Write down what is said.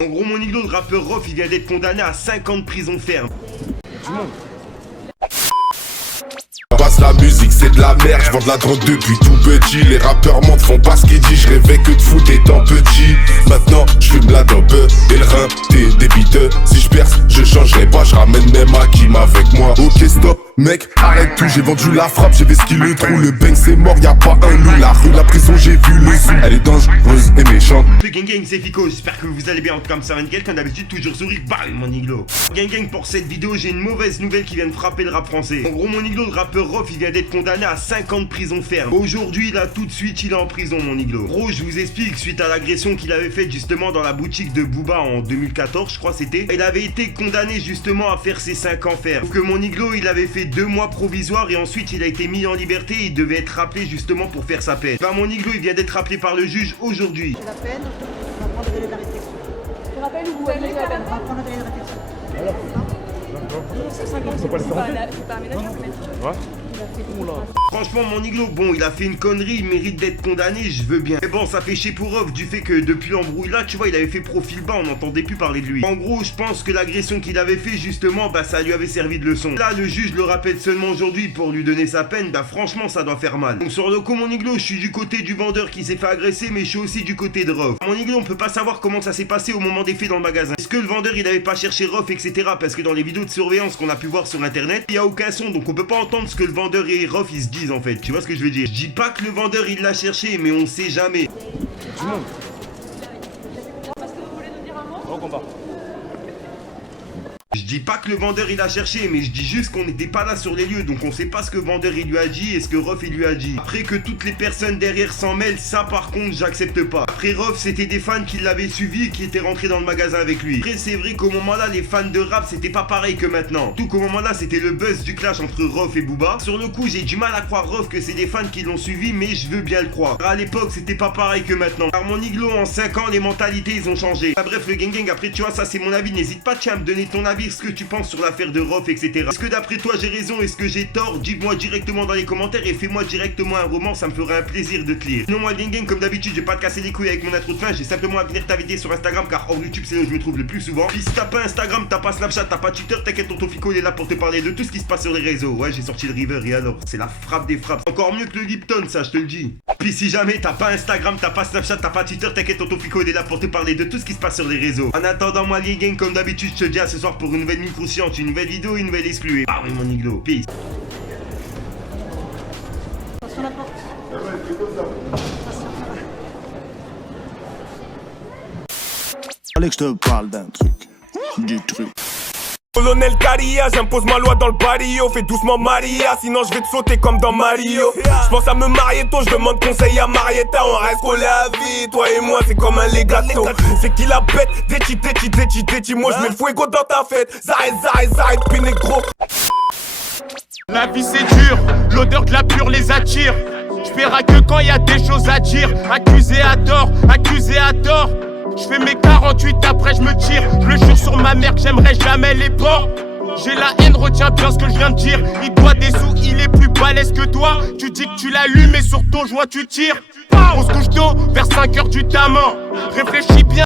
En gros, mon iglo, le rappeur Rof, il vient d'être condamné à 5 ans de prison ferme. Passe la musique, c'est de la merde, je vends de la drogue depuis tout petit. Les rappeurs mentent, font pas ce qu'ils disent, je rêvais que de foot étant petit. Maintenant, je fume la dope et le rein, t'es débiteux. Si je perce, je changerai pas, je ramène même Hakim avec moi. Ok, stop, mec, arrête tout, j'ai vendu la frappe, j'ai ce qu'il le trou. Le bang c'est mort, y'a pas un loup. La rue, la prison, j'ai vu le zoo. Elle est dangereuse et méchante. Le gang c'est Fico, j'espère que vous allez bien. En tout cas, comme ça va nickel, comme d'habitude, toujours sourire, bam, mon iglo. Gang, pour cette vidéo, j'ai une mauvaise nouvelle qui vient de frapper le rap français. En gros, mon iglo, le rappeur Rof, il vient d'être condamné à 5 ans de prison ferme. Aujourd'hui, là, tout de suite, il est en prison, mon iglo. Gros, je vous explique, suite à l'agression qu'il avait faite justement dans la boutique de Booba en 2014, je crois c'était. Il avait été condamné justement à faire ses 5 ans ferme. Donc mon iglo, il avait fait 2 mois provisoires et ensuite il a été mis en liberté et il devait être rappelé justement pour faire sa peine. Bah mon iglo, il vient d'être rappelé par le juge aujourd'hui. La peine, on va prendre le délai de la réflexion. Tu rappelles ou vous avez la peine? On va prendre le délai de réflexion. C'est 5 ans, c'est pas aménageable, mais... Franchement, mon iglo, bon, il a fait une connerie, il mérite d'être condamné, je veux bien. Mais bon, ça fait chier pour Rof du fait que depuis l'embrouille là, tu vois, il avait fait profil bas, on n'entendait plus parler de lui. En gros, je pense que l'agression qu'il avait fait, justement, bah ça lui avait servi de leçon. Là, le juge le rappelle seulement aujourd'hui pour lui donner sa peine, bah franchement, ça doit faire mal. Donc sur le coup, mon iglo, je suis du côté du vendeur qui s'est fait agresser, mais je suis aussi du côté de Rof. Mon iglo, on peut pas savoir comment ça s'est passé au moment des faits dans le magasin. Est-ce que le vendeur, il avait pas cherché Rof, etc. Parce que dans les vidéos de surveillance qu'on a pu voir sur internet, il y a aucun son, donc on peut pas entendre ce que le vendeur et Rof ils se disent en fait. Tu vois ce que je veux dire? Je dis pas que le vendeur il l'a cherché, mais on sait jamais. Parce que vous voulez nous dire un mot? Je dis pas que le vendeur il a cherché, mais je dis juste qu'on n'était pas là sur les lieux, donc on sait pas ce que le vendeur il lui a dit et ce que Rof il lui a dit. Après que toutes les personnes derrière s'en mêlent, ça par contre j'accepte pas. Après Rof, c'était des fans qui l'avaient suivi et qui étaient rentrés dans le magasin avec lui. Après c'est vrai qu'au moment là, les fans de rap c'était pas pareil que maintenant. Tout qu'au moment là, c'était le buzz du clash entre Rof et Booba. Sur le coup, j'ai du mal à croire Rof que c'est des fans qui l'ont suivi, mais je veux bien le croire. À l'époque, c'était pas pareil que maintenant. Car mon iglo, en 5 ans, les mentalités ils ont changé. Ah, bref, le gang, après tu vois, ça c'est mon avis. N'hésite pas, tiens, à me donner ton avis, ce que tu penses sur l'affaire de Rof, etc. Est-ce que d'après toi j'ai raison? Est-ce que j'ai tort? Dis-moi directement dans les commentaires et fais-moi directement un roman, ça me fera un plaisir de te lire. Sinon moi gang, comme d'habitude, je vais pas te casser les couilles avec mon intro de fin, j'ai simplement à venir t'inviter sur Instagram car hors YouTube c'est là où je me trouve le plus souvent. Puis si t'as pas Instagram, t'as pas Snapchat, t'as pas Twitter, t'inquiète, tonton Fico il est là pour te parler de tout ce qui se passe sur les réseaux. Ouais, j'ai sorti le River et alors, c'est la frappe des frappes. Encore mieux que le Lipton, ça je te le dis. Puis si jamais t'as pas Instagram, t'as pas Snapchat, t'as pas Twitter, t'inquiète, tonton Fico il est là pour te parler de tout ce qui se passe sur les réseaux. En attendant moi les gang, comme d'habitude, je te dis à ce soir pour une nouvelle nuit croustillante, une nouvelle vidéo, une nouvelle exclue. Ah oui mon iglo, peace. Attention la porte. Allez que je te parle d'un truc, du truc. Colonel Caria, j'impose ma loi dans le barrio. Fais doucement Maria, sinon je vais te sauter comme dans Mario. Je pense à me marier tôt, je demande conseil à Marietta. On reste collé à vie, toi et moi c'est comme un legato. C'est qui la bête, déti, moi je mets le fuego dans ta fête. Zaïd, pinégro. La vie c'est dur, l'odeur de la pure les attire. J'paierai que quand y a des choses à dire. Accusé à tort. Je fais mes 48 après je me tire. Je le jure sur ma mère que j'aimerais jamais les porcs. J'ai la haine, retiens bien ce que je viens de dire. Il doit des sous, il est plus balèze que toi. Tu dis que tu l'allumes et sur ton joint tu tires. On se couche tôt, vers 5h du tamin. Réfléchis bien.